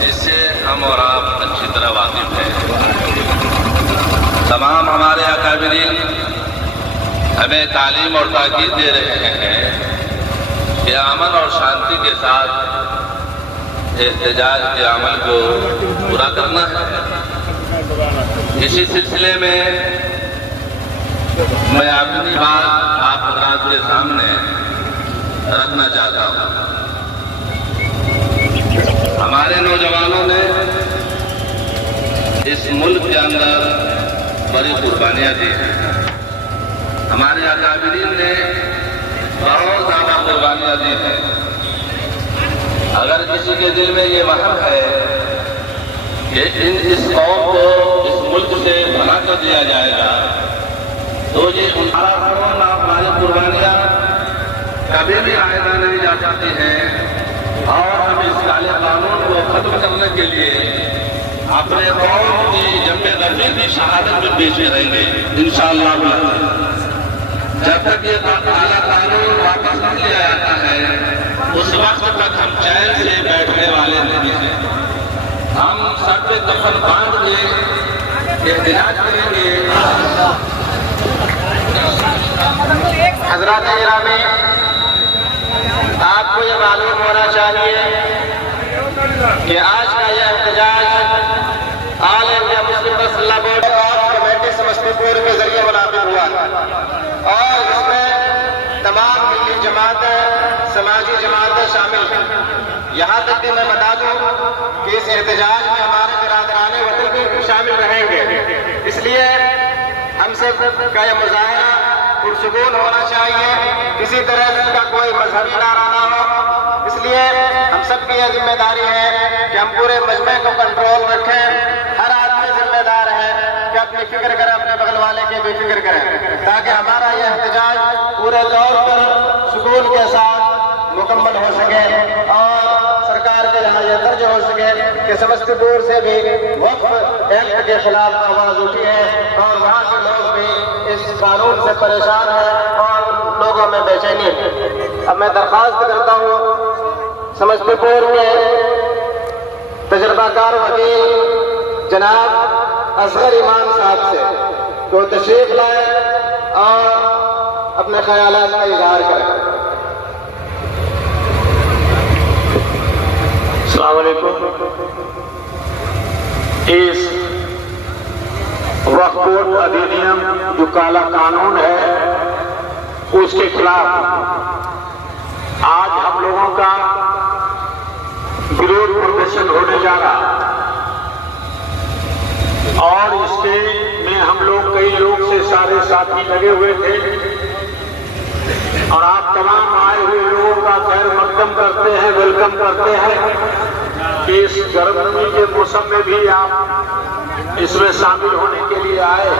जिससे हम और आप अच्छी तरह वाकिफ हैं। तमाम हमारे अकाबिरीन हमें तालीम और ताकीद दे रहे हैं कि अमन और शांति के साथ एहतजाज के अमल को पूरा करना है। इसी सिलसिले में मैं अपनी बात आप हज़रात के सामने रखना चाहता हूँ। हमारे नौजवानों ने इस मुल्क के अंदर बड़ी कुर्बानियाँ दी हैं। हमारे अकाबिरीन ने बहुत ज़्यादा कुर्बानियाँ दी हैं। अगर किसी के दिल में ये वहम है कि इस कौम को इस मुल्क से भला कर दिया जाएगा, तो ये हमारी कुर्बानियाँ कभी भी आयदा नहीं जा सकती हैं। और हम इस काले कानून को खत्म करने के लिए अपने कौम की जम्मे की शहादत में पेश रहेंगे इंशाअल्लाह। जब तक ये काला कानून वापस नहीं लिया जाता है, उस वक्त तक हम चैन से बैठने वाले नहीं हैं। हम सर पे कफन बांध के एहतजाज करेंगे। हज़रात गिरामी, आपको ये मालूम होना चाहिए कि आज का यह एहतजाज all India Muslim personal board of committee Samastipur के जरिए मुनाफिक हुआ और इसमें तमाम मिली जमातें, समाजी जमातें शामिल हैं। यहाँ तक भी मैं बता दूं कि इस एहतजाज में हमारे बिरादराने वतन भी शामिल रहेंगे। इसलिए हम सब का यह मुजाहरा पुरसुकून होना चाहिए, किसी तरह का कोई मजहबी नारा ना हो। इसलिए हम सब की यह जिम्मेदारी है कि हम पूरे मजमे को कंट्रोल रखें। हर आदमी जिम्मेदार है कि अपनी फिक्र करे, अपने बगल वाले की भी फिक्र करें, ताकि हमारा यह एहतजाज पूरे तौर पर सुकून के साथ मुकम्मल हो सके और सरकार के यहाँ यह दर्ज हो सके कि समस्तीपुर से भी वक्फ एक्ट के खिलाफ आवाज उठी है और वहाँ के लोग भी इस कानून से परेशान हैं और लोगों में बेचैनी है। अब मैं दरख्वास्त करता हूँ समस्तीपुर के तजर्बाकार वकील जनाब असगर इमाम साहब से तो तशरीफ लाए और अपने ख्यालात का इजहार करें। अस्सलाम वालेकुम। इस वक्फ बोर्ड अधिनियम जो काला कानून है, उसके खिलाफ आज हम लोगों का विरोध प्रदर्शन होने जा रहा और इसके में हम लोग कई लोग से सारे साथी लगे हुए थे और आप तमाम आए हुए लोगों का खैर मकदम करते हैं, वेलकम करते हैं कि इस गर्मी के मौसम में भी आप इसमें शामिल होने के लिए आए।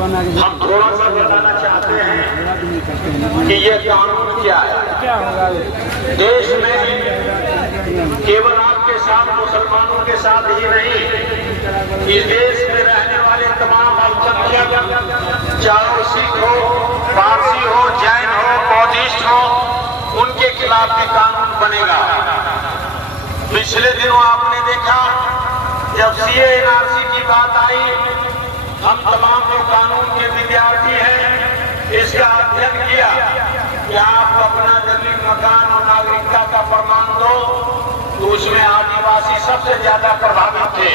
हम थोड़ा सा बताना चाहते हैं कि ये कानून क्या है। देश में केवल आपके साथ मुसलमानों के साथ ही नहीं, इस देश में रहने वाले तमाम अल्पसंख्यक, चाहे वो सिख हो, पारसी हो, जैन हो, बौद्धिस्ट हो, उनके खिलाफ भी कानून बनेगा। पिछले दिनों आपने देखा जब सीए एनआरसी की बात आई, हम तमाम जो कानून के विद्यार्थी हैं इसका अध्ययन किया कि आप अपना जमीन, मकान और नागरिकता का प्रमाण दो, तो उसमें आदिवासी सबसे ज्यादा प्रभावित थे।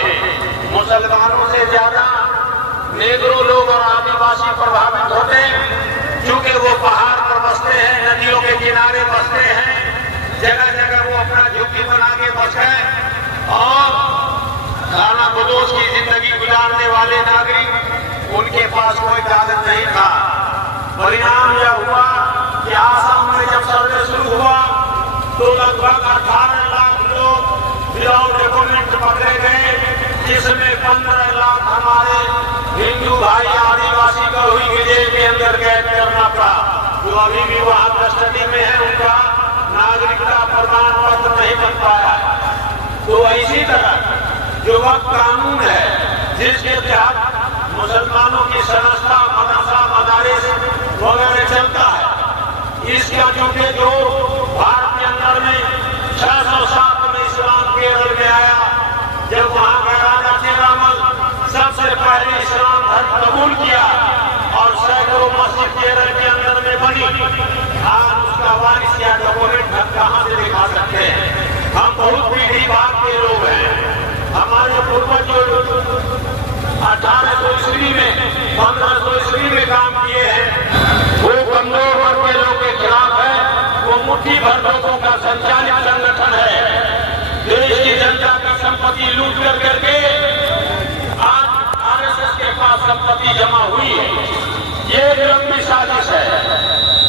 मुसलमानों से ज्यादा नेग्रो लोग और आदिवासी प्रभावित होते, क्योंकि वो पहाड़ पर बसते हैं, नदियों के किनारे बसते हैं, जगह जगह वो अपना झुग्गी बना के बस गए और खाना बदोश की जिंदगी गुजारने वाले नागरिक, उनके पास कोई कागज नहीं था। परिणाम यह हुआ कि आसाम में जब सर्वे शुरू हुआ तो लगभग 18 लाख लोग विदाउट डॉक्यूमेंट पकड़े गए, जिसमें 15 लाख हमारे हिंदू भाई आदिवासी को हुई जेल के अंदर कैद करना पड़ा, जो अभी भी वहाँ कस्टडी में है, उनका नागरिकता प्रमाण पत्र नहीं बन पाया। तो इसी तरह जो वक्त कानून है जिसके तहत मुसलमानों की संस्था, मदरसा, मदारिस वगैरह चलता है, इसका चूंकि जो भारत के अंदर में 600 साल धर्म कबूल किया और सैकड़ों मस्जिद केरल के अंदर में बनी। आज उसका वारिस या डॉक्यूमेंट हम कहाँ से दिखा सकते हैं? हम बहुत पीढ़ी बाद के लोग हैं। हमारे पूर्वज जो 1800 ईस्वी में 1500 ईस्वी में काम किए हैं, वो कमजोर वर्ग के लोगों के खिलाफ है। वो मुट्ठी भर लोगों का संचालित संगठन है। देश की जनता की संपत्ति लूट कर करके आज आरएसएस के पास संपत्ति जमा हुई है। ये एक लंबी साजिश है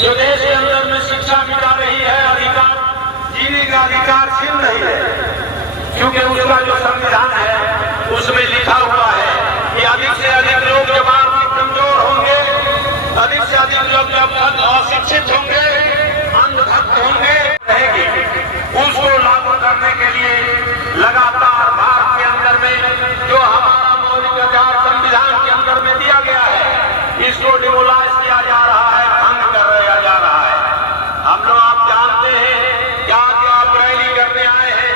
जो देश के अंदर में शिक्षा मिटा रही है, अधिकार जीने का अधिकार छीन रही है। क्योंकि उसका जो संविधान है उसमें लिखा हुआ है कि अधिक से अधिक लोग जब आर्थिक कमजोर होंगे, अधिक से अधिक लोग जब अशिक्षित होंगे, अंधभक्त होंगे, रहेगी। उसको लागू करने के लिए लगातार भारत के अंदर में जो हमारा मौलिक अधिकार संविधान के अंदर में दिया गया है, इसको डिमोलाइज किया जा रहा है, भंग कर दिया जा रहा है। हम लोग आप जानते हैं क्या क्या आप रैली करने आए हैं।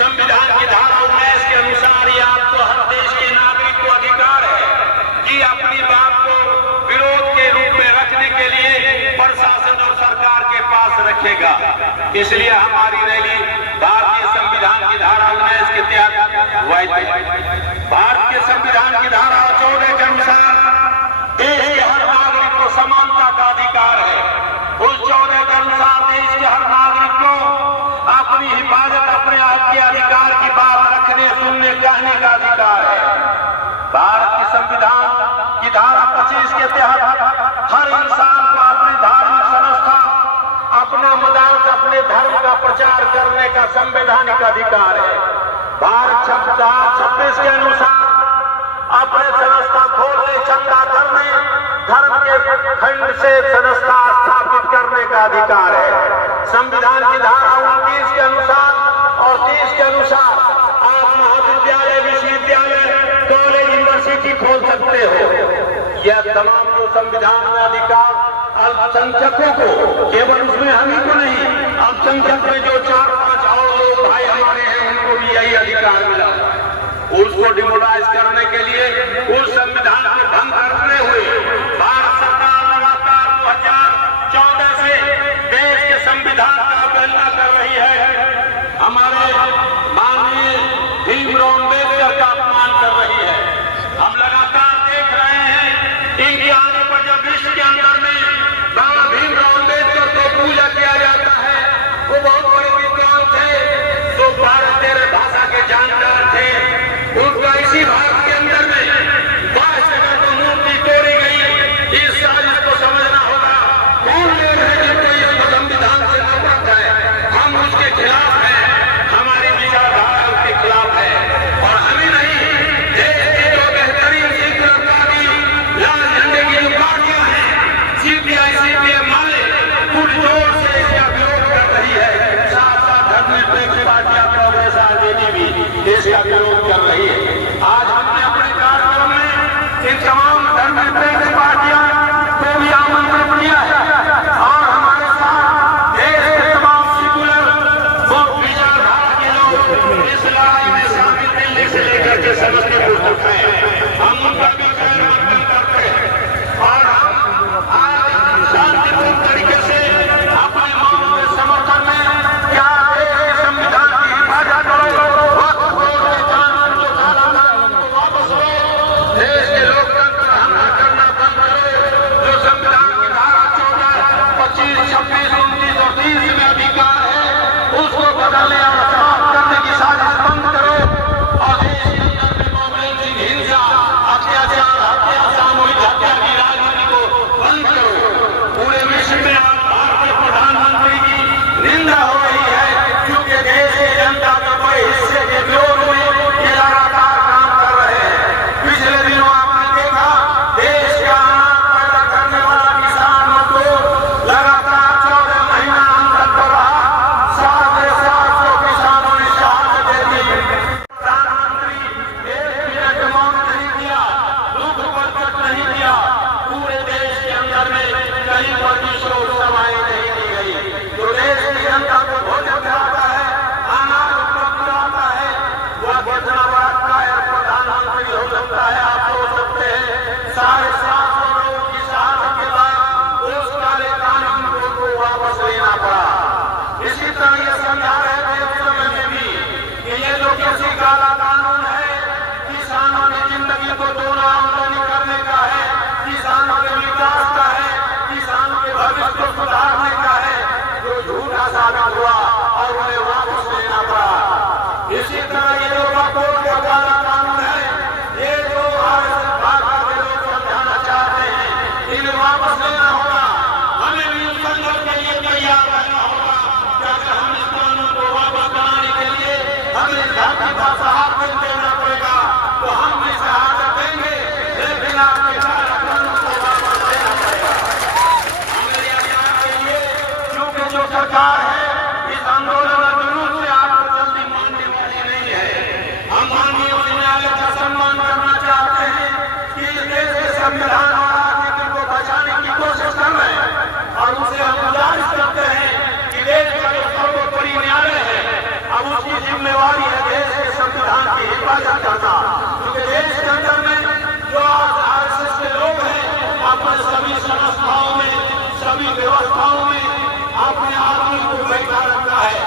संविधान की धारा 19 के अनुसार ये आपको हर देश के नागरिक को अधिकार है कि अपनी बात को विरोध के रूप में रखने के लिए प्रशासन और सरकार के पास रखेगा। इसलिए हमारी रैली भारतीय संविधान की धारा 19 के तहत वैध है। भारत के संविधान की धारा 14 के अनुसार देश के हर नागरिक को समानता का अधिकार है। उस 14 के अनुसार देश के हर नागरिक को अपनी हिफाजत, अपने आप के अधिकार की बात रखने, सुनने, कहने का अधिकार है। भारत के संविधान की धारा 25 के तहत हर इंसान को अपनी धार्मिक संस्था, अपना मदार्स, अपने धर्म का प्रचार करने का संवैधानिक अधिकार है। भारत 26 के अनुसार अपने संस्था खोलने, चंदा करने, धर्म के खंड से संस्था स्थापित करने का अधिकार है। संविधान की धारा 29 के अनुसार और 30 के अनुसार आप महाविद्यालय, विश्वविद्यालय, कॉलेज, यूनिवर्सिटी खोल सकते हो। यह तमाम जो संविधान में अधिकार अल्पसंख्यकों को, केवल उसमें हम ही को नहीं, अल्पसंख्यक में जो 4-5 और लोग भाई हमारे हैं, उनको भी यही अधिकार मिला। उसको डिमोलाइज करने के लिए, उस संविधान को भंग करते हुए भारत सरकार लगातार 2014 से देश के संविधान का अवहेलना कर रही है। हमारे माननीय भीमराव अम्बेडकर का अपमान कर रही है। हम लगातार देख रहे हैं इनके आने पर जब विश्व के अंदर में बाबा भीमराव अम्बेडकर को पूजा किया जाता है। वो बहुत बड़े विद्वान थे, जो भारत तेरे भाषा के जानकार थे। उनका इसी भारत के अंदर में 22 जगह को मूर्ति तोड़ी गई। इस साजिश को समझना होगा। कौन लोग हैं जिनको इस संविधान से नफरत है? हम उसके खिलाफ हैं, हमारी विचारधारा उसके खिलाफ है। और हमें नहीं, देश की जो बेहतरीन सेकुलरवादी लाल झंडे की जो पार्टियां हैं, सीपीआई, सीपीएम माले पूरी जोर से इसका विरोध कर रही है। साथ साथ धर्मनिरपेक्ष पार्टियां, कांग्रेस, आरजेडी भी देश का विरोध कर रही है। आज हमने अपने कार्यक्रम में इन तमाम धर्मनिरपेक्ष पार्टियां को भी आमंत्रित किया है और हमारे साथ देश के तमाम सेकुलर वो विचारधारा के लोग इस लड़ाई में शामिल, दिल्ली से लेकर के समस्तीपुर तक हैं। हम उनका भी समर्थन करते हैं और हम आज शांतिपूर्ण तरीके से अपने मांगों के समर्थन में क्या देश के संविधान की हिफाजत करो, देश के लोकतंत्र हमला करना बंद करो। जो संविधान की धारा 14, 25, 26, 29 और 30 में अधिकार है, उसको बदलने और समाप्त करने की साजिश बंद करो और देश के अंदर में मोबाइल हिंसा, अत्याचार कृषि काला कानून है, किसानों की जिंदगी को दोना आमदनी करने का है, किसानों के विकास का है, किसानों के भविष्य को सुधारने का है, जो झूठा साबित हुआ और उन्हें वापस लेना पड़ा। इसी तरह ये जो वक्फ का काला कानून है, ये जो भाजपा के लोग समझाना चाहते हैं, इन्हें वापस लेना होगा। हमें भी उस संघर्ष के लिए तैयार रहना होगा। अगर हम इस कानून को वापस बनाने के लिए हमें धरती का सहारा देना पड़ेगा, तो हम भी सहारा देंगे, लेकिन आपके काला कानून को वापस लेना पड़ेगा। हमें के लिए क्योंकि जो सरकार है इस आंदोलन और जुलूस से आपको जल्दी मानने वाली नहीं है। हम माननीय उच्च न्यायालय का सम्मान करना चाहते हैं कि इस देश के संविधान और आर्थिक को बचाने की कोशिश कर रहे हैं, और उसे हम गुजारिश करते हैं कि देश का जो सर्वोपरि न्यायालय है, अब उसकी जिम्मेवारी है देश के संविधान की हिफाजत करना। क्योंकि देश के अंदर में जो आरएसएस के लोग हैं, अपने सभी संस्थाओं में, सभी व्यवस्थाओं में अपने आदमी को बैठा रखा है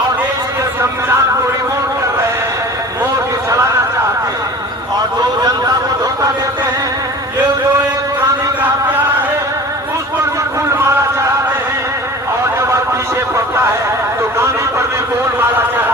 और देश के संविधान को रिमोट कर रहे हैं, मोड़ के चलाना चाहते हैं और जो जनता को धोखा देते हैं। ये जो एक गांधी का हत्यारा है, उस पर भी फूल माला चढ़ाते हैं, और जब पीछे पड़ता है तो गांधी पर भी फूल माला चढ़ा